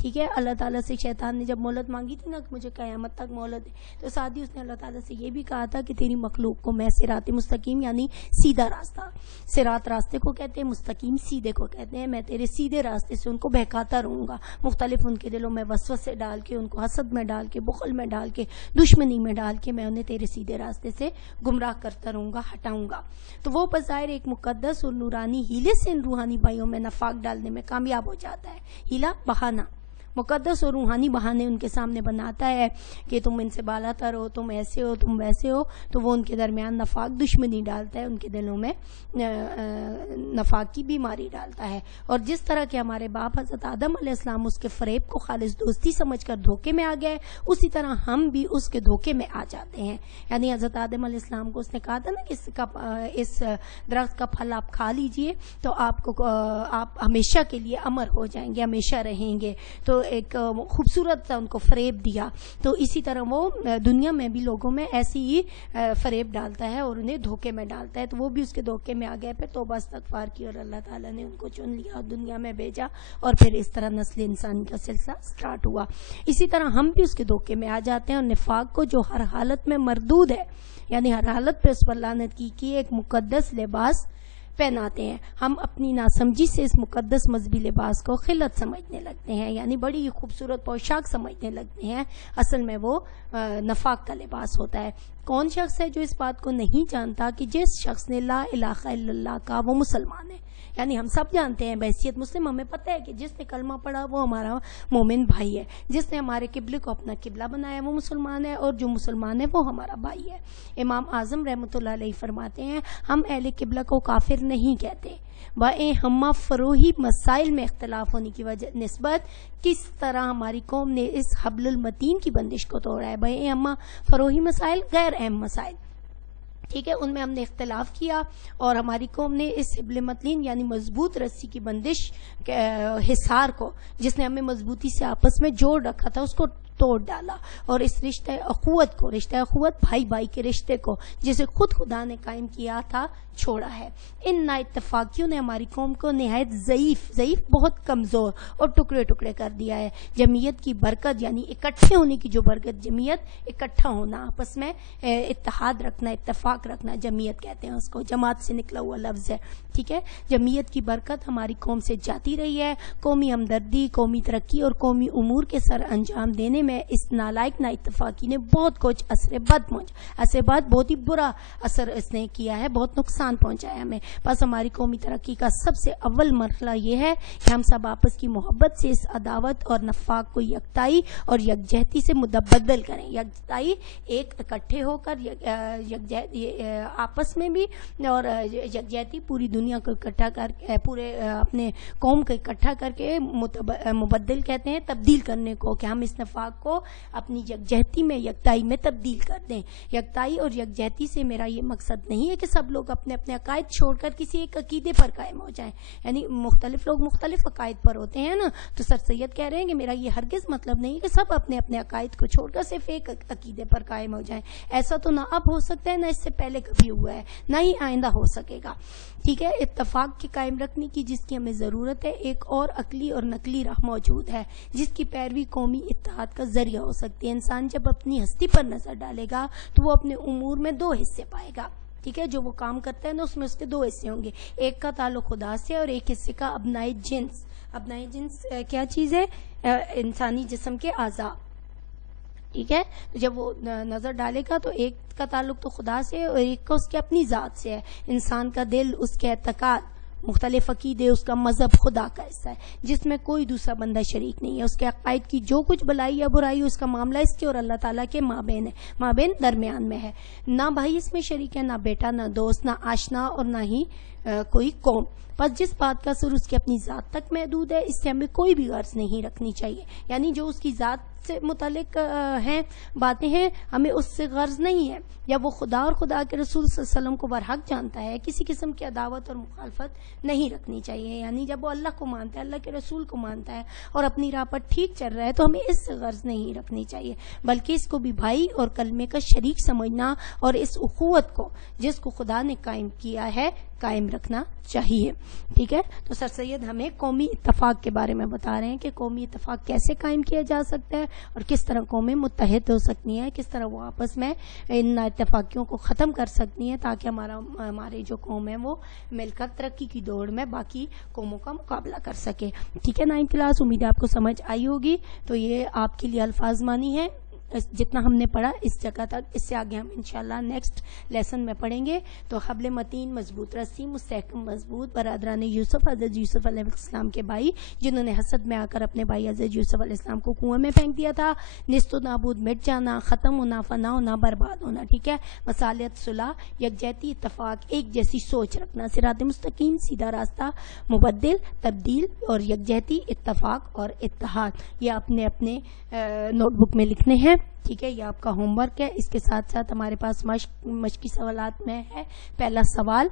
ٹھیک ہے. اللہ تعالیٰ سے شیطان نے جب مہلت مانگی تھی نا کہ مجھے قیامت تک مہلت ہے، تو ساتھ ہی اس نے اللہ تعالیٰ سے یہ بھی کہا تھا کہ تیری مخلوق کو میں صراط مستقیم یعنی سیدھا راستہ، صراط راستے کو کہتے ہیں، مستقیم سیدھے کو کہتے ہیں، میں تیرے سیدھے راستے سے ان کو بہکاتا رہوں گا، مختلف ان کے دلوں میں وسوسے ڈال کے، ان کو حسد میں ڈال کے، بخل میں ڈال کے، دشمنی میں ڈال کے میں انہیں تیرے سیدھے راستے سے گمراہ کرتا رہوں گا، ہٹاؤں گا. تو وہ بظاہر ایک مقدس اور نورانی ہیلے سے ان روحانی بھائیوں میں نفاق ڈالنے میں کامیاب ہو جاتا ہے. ہیلا بہانہ، مقدس اور روحانی بہانے ان کے سامنے بناتا ہے کہ تم ان سے بالا تر ہو، تم ایسے ہو، تم ویسے ہو، تو وہ ان کے درمیان نفاق دشمنی ڈالتا ہے، ان کے دلوں میں نفاق کی بیماری ڈالتا ہے. اور جس طرح کہ ہمارے باپ حضرت آدم علیہ السلام اس کے فریب کو خالص دوستی سمجھ کر دھوکے میں آ گئے، اسی طرح ہم بھی اس کے دھوکے میں آ جاتے ہیں. یعنی حضرت آدم علیہ السلام کو اس نے کہا تھا نا کہ اس درخت کا پھل آپ کھا لیجئے تو آپ ہمیشہ کے لیے امر ہو جائیں گے، ہمیشہ رہیں گے. تو ایک خوبصورت سا ان کو فریب دیا. تو اسی طرح وہ دنیا میں بھی لوگوں میں ایسی ہی فریب ڈالتا ہے اور انہیں دھوکے میں ڈالتا ہے. تو وہ بھی اس کے دھوکے میں آ گئے، پھر توبہ استغفار کی اور اللہ تعالیٰ نے ان کو چن لیا اور دنیا میں بھیجا، اور پھر اس طرح نسل انسانی کا سلسلہ سٹارٹ ہوا. اسی طرح ہم بھی اس کے دھوکے میں آ جاتے ہیں، اور نفاق کو جو ہر حالت میں مردود ہے، یعنی ہر حالت پہ اس پر لعنت کی ایک مقدس لباس پہناتے ہیں. ہم اپنی ناسمجھی سے اس مقدس مذہبی لباس کو خلت سمجھنے لگتے ہیں، یعنی بڑی خوبصورت پوشاک سمجھنے لگتے ہیں. اصل میں وہ نفاق کا لباس ہوتا ہے. کون شخص ہے جو اس بات کو نہیں جانتا کہ جس شخص نے لا الہ الا اللہ کا وہ مسلمان ہے. یعنی ہم سب جانتے ہیں بحیثیت مسلم، ہمیں پتہ ہے کہ جس نے کلمہ پڑھا وہ ہمارا مومن بھائی ہے، جس نے ہمارے قبلے کو اپنا قبلہ بنایا وہ مسلمان ہے، اور جو مسلمان ہے وہ ہمارا بھائی ہے. امام اعظم رحمۃ اللہ علیہ فرماتے ہیں ہم اہل قبلہ کو کافر نہیں کہتے، ہمہ فروہی مسائل میں اختلاف ہونے کی وجہ نسبت کس طرح ہماری قوم نے اس حبل المتین کی بندش کو توڑا ہے. ہمہ فروہی مسائل غیر اہم مسائل، ٹھیک ہے، ان میں ہم نے اختلاف کیا، اور ہماری قوم نے اس حبل متین یعنی مضبوط رسی کی بندش حصار کو، جس نے ہمیں مضبوطی سے آپس میں جوڑ رکھا تھا، اس کو توڑ ڈالا، اور اس رشتہ اخوت کو، رشتہ اخوت بھائی بھائی کے رشتے کو جسے خود خدا نے قائم کیا تھا، چھوڑا ہے. ان نا اتفاقیوں نے ہماری قوم کو نہایت ضعیف بہت کمزور اور ٹکڑے ٹکڑے کر دیا ہے. جمعیت کی برکت یعنی اکٹھے ہونے کی جو برکت، جمعیت اکٹھا ہونا، آپس میں اتحاد رکھنا، اتفاق رکھنا، جمعیت کہتے ہیں اس کو، جماعت سے نکلا ہوا لفظ ہے، ٹھیک ہے. جمعیت کی برکت ہماری قوم سے جاتی رہی ہے. قومی ہمدردی، قومی ترقی اور قومی امور کے سر انجام دینے میں اس نالائق نا اتفاقی نے بہت کچھ اثر بد بہت ہی برا اثر اس نے کیا ہے، بہت نقصان پہنچایا ہمیں. بس ہماری قومی ترقی کا سب سے اول مرحلہ یہ ہے کہ ہم سب آپس کی محبت سے اس عداوت اور نفاق کو یکتائی اور یکجہتی سے متبدل کریں. یکتائی ایک اکٹھے ہو کر، آپس میں بھی، اور یکجہتی پوری دنیا کو اکٹھا کر، پورے اپنے قوم کو اکٹھا کر کے، مبدل کہتے ہیں تبدیل کرنے کو، کہ ہم اس نفاق کو اپنی یکجہتی میں، یکتائی میں تبدیل کر دیں. یکتائی اور یکجہتی سے میرا یہ مقصد نہیں ہے کہ سب لوگ اپنے اپنے عقائد چھوڑ کر کسی ایک عقیدے پر قائم ہو جائیں. یعنی مختلف لوگ مختلف عقائد پر ہوتے ہیں نا، تو سر سید کہہ رہے ہیں کہ میرا یہ ہرگز مطلب نہیں ہے کہ سب اپنے اپنے عقائد کو چھوڑ کر صرف ایک عقیدے پر قائم ہو جائیں. ایسا تو نہ اب ہو سکتا ہے، نہ اس سے پہلے کبھی ہوا ہے، نہ ہی آئندہ ہو سکے گا. ٹھیک ہے. اتفاق کے قائم رکھنے کی جس کی ہمیں ضرورت ہے، ایک اور عقلی اور نقلی راہ موجود ہے جس کی پیروی قومی اتحاد کا ذریعہ ہو سکتی ہے. انسان جب اپنی ہستی پر نظر ڈالے گا تو وہ اپنے امور میں دو حصے پائے گا. ٹھیک ہے. جو وہ کام کرتا ہے نا، اس میں اس کے دو حصے ہوں گے، ایک کا تعلق خدا سے اور ایک حصے کا ابنائے جنس. ابنائے جنس کیا چیز ہے؟ انسانی جسم کے اعضاء. ٹھیک ہے. جب وہ نظر ڈالے گا تو ایک کا تعلق تو خدا سے اور ایک کا اس کے اپنی ذات سے ہے. انسان کا دل، اس کے اعتقاد، مختلف عقیدے، اس کا مذہب خدا کا حصہ ہے جس میں کوئی دوسرا بندہ شریک نہیں ہے. اس کے عقائد کی جو کچھ بلائی یا برائی، اس کا معاملہ اس کے اور اللہ تعالیٰ کے مابین ہے، مابین درمیان میں ہے. نہ بھائی اس میں شریک ہے، نہ بیٹا، نہ دوست، نہ آشنا، اور نہ ہی کوئی قوم. بس جس بات کا اثر اس کی اپنی ذات تک محدود ہے، اس سے ہمیں کوئی بھی غرض نہیں رکھنی چاہیے. یعنی جو اس کی ذات سے متعلق ہیں، باتیں ہیں، ہمیں اس سے غرض نہیں ہے. یا وہ خدا اور خدا کے رسول صلی اللہ علیہ وسلم کو برحق جانتا ہے، کسی قسم کی عداوت اور مخالفت نہیں رکھنی چاہیے. یعنی جب وہ اللہ کو مانتا ہے، اللہ کے رسول کو مانتا ہے اور اپنی راہ پر ٹھیک چل رہا ہے، تو ہمیں اس سے غرض نہیں رکھنی چاہیے، بلکہ اس کو بھی بھائی اور کلمے کا شریک سمجھنا اور اس اخوت کو جس کو خدا نے قائم کیا ہے قائم رکھنا چاہیے. ٹھیک ہے. تو سر سید ہمیں قومی اتفاق کے بارے میں بتا رہے ہیں کہ قومی اتفاق کیسے قائم کیا جا سکتا ہے اور کس طرح قومیں متحد ہو سکتی ہیں, کس طرح وہ آپس میں ان اتفاقیوں کو ختم کر سکتی ہیں تاکہ ہماری جو قوم ہے وہ مل کر ترقی کی دوڑ میں باقی قوموں کا مقابلہ کر سکے. ٹھیک ہے. 9th کلاس, امید ہے آپ کو سمجھ آئی ہوگی. تو یہ آپ کے لیے الفاظ مانی ہے جتنا ہم نے پڑھا اس جگہ تک. اس سے آگے ہم انشاءاللہ نیکسٹ لیسن میں پڑھیں گے. تو حبل متین, مضبوط رسی, مستحکم مضبوط, برادران یوسف, حضرت یوسف علیہ السلام کے بھائی جنہوں نے حسد میں آ کر اپنے بھائی حضرت یوسف علیہ السلام کو کنویں میں پھینک دیا تھا. نیست و نابود, مٹ جانا, ختم ہونا, فنا ہونا, برباد ہونا. ٹھیک ہے. مصالحت, صلح, یکجہتی, اتفاق, ایک جیسی سوچ رکھنا, صراط مستقیم, سیدھا راستہ, مبدل, تبدیل اور یکجہتی, اتفاق اور اتحاد. یہ اپنے اپنے نوٹ بک میں لکھنے ہیں. ٹھیک ہے. یہ آپ کا ہوم ورک ہے. اس کے ساتھ ساتھ ہمارے پاس مشقی سوالات میں ہے. پہلا سوال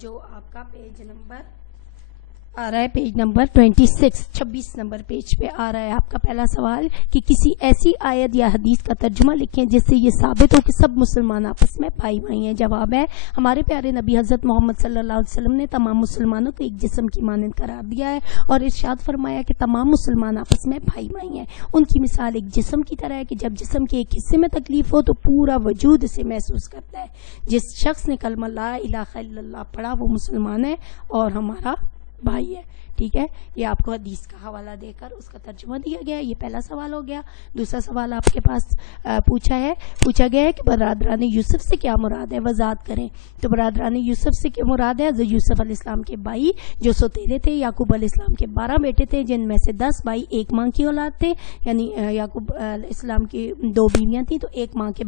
جو آپ کا پیج نمبر آ رہا ہے, پیج نمبر 26 نمبر پیج پہ آ رہا ہے آپ کا پہلا سوال کہ کسی ایسی آیت یا حدیث کا ترجمہ لکھیں جس سے یہ ثابت ہو کہ سب مسلمان آپس میں بھائی بھائی ہیں. جواب ہے ہمارے پیارے نبی حضرت محمد صلی اللہ علیہ وسلم نے تمام مسلمانوں کو ایک جسم کی مانند قرار دیا ہے اور ارشاد فرمایا کہ تمام مسلمان آپس میں بھائی بھائی ہیں. ان کی مثال ایک جسم کی طرح ہے کہ جب جسم کے ایک حصے میں تکلیف ہو تو پورا وجود اسے محسوس کرتا ہے. جس شخص نے کلمہ لا الہ الا اللہ پڑھا وہ مسلمان ہے اور ہمارا بھائی ہے. ٹھیک ہے. یہ آپ کو حدیث کا حوالہ دے کر اس کا ترجمہ دیا گیا ہے. یہ پہلا سوال ہو گیا. دوسرا سوال آپ کے پاس پوچھا گیا ہے کہ برادران یوسف سے کیا مراد ہے, وضاحت کریں. تو برادران یوسف سے کیا مراد ہے, حضرت یوسف علیہ السلام کے بھائی جو سوتیلے تھے. یعقوب علیہ السلام کے 12 بیٹے تھے جن میں سے 10 بھائی ایک ماں کی اولاد تھے, یعنی یعقوب علیہ السلام کی 2 بیویاں تھیں تو ایک ماں کے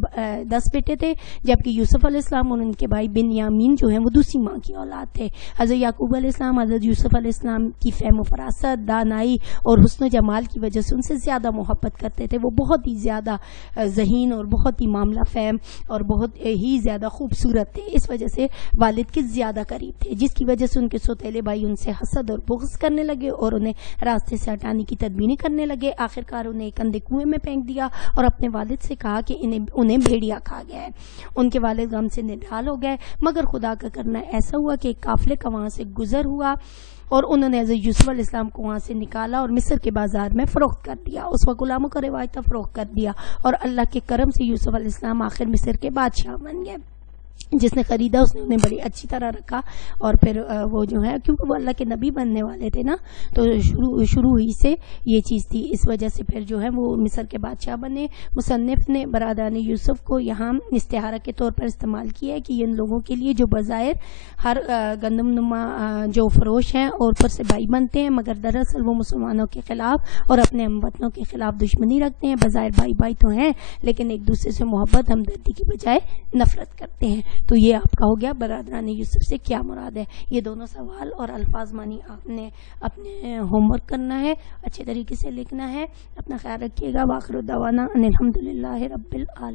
10 بیٹے تھے, جبکہ یوسف علیہ السلام اور ان کے بھائی بنیامین جو ہیں وہ دوسری ماں کی اولاد تھے. حضرت یعقوب علیہ السلام حضرت یوسف علیہ السلام کی فہم و فراست, دانائی اور حسن و جمال کی وجہ سے ان سے زیادہ محبت کرتے تھے. وہ بہت ہی زیادہ ذہین اور بہت ہی معاملہ فہم اور بہت ہی زیادہ خوبصورت تھے. اس وجہ سے والد کے زیادہ قریب تھے, جس کی وجہ سے ان کے سوتیلے بھائی ان سے حسد اور بغض کرنے لگے اور انہیں راستے سے ہٹانے کی تدبیریں کرنے لگے. آخرکار انہیں ایک اندھے کنویں میں پھینک دیا اور اپنے والد سے کہا کہ انہیں بھیڑیا کھا گیا ہے. ان کے والد غم سے نڈھال ہو گئے, مگر خدا کا کرنا ایسا ہوا کہ ایک قافلے کا وہاں سے گزر ہوا اور انہوں نے حضرت یوسف علیہ السلام کو وہاں سے نکالا اور مصر کے بازار میں فروخت کر دیا. اس وقت غلاموں کا روایت فروخت کر دیا اور اللہ کے کرم سے یوسف علیہ السلام آخر مصر کے بادشاہ بن گئے. جس نے خریدا اس نے انہیں بڑی اچھی طرح رکھا اور پھر وہ جو ہے کیونکہ وہ اللہ کے نبی بننے والے تھے نا, تو شروع ہی سے یہ چیز تھی, اس وجہ سے پھر جو ہے وہ مصر کے بادشاہ بنے. مصنف نے برادران یوسف کو یہاں استعارہ کے طور پر استعمال کیا ہے کہ ان لوگوں کے لیے جو بظاہر ہر گندم نما جو فروش ہیں اور اوپر سے بھائی بنتے ہیں مگر دراصل وہ مسلمانوں کے خلاف اور اپنے ہم وطنوں کے خلاف دشمنی رکھتے ہیں. بظاہر بھائی تو ہیں لیکن ایک دوسرے سے محبت ہمدردی کی بجائے نفرت کرتے ہیں. تو یہ آپ کا ہو گیا برادران یوسف سے کیا مراد ہے. یہ دونوں سوال اور الفاظ مانی آپ نے اپنے ہوم ورک کرنا ہے, اچھے طریقے سے لکھنا ہے. اپنا خیال رکھیے گا. وآخر دعوانا ان الحمدللہ رب العالمین.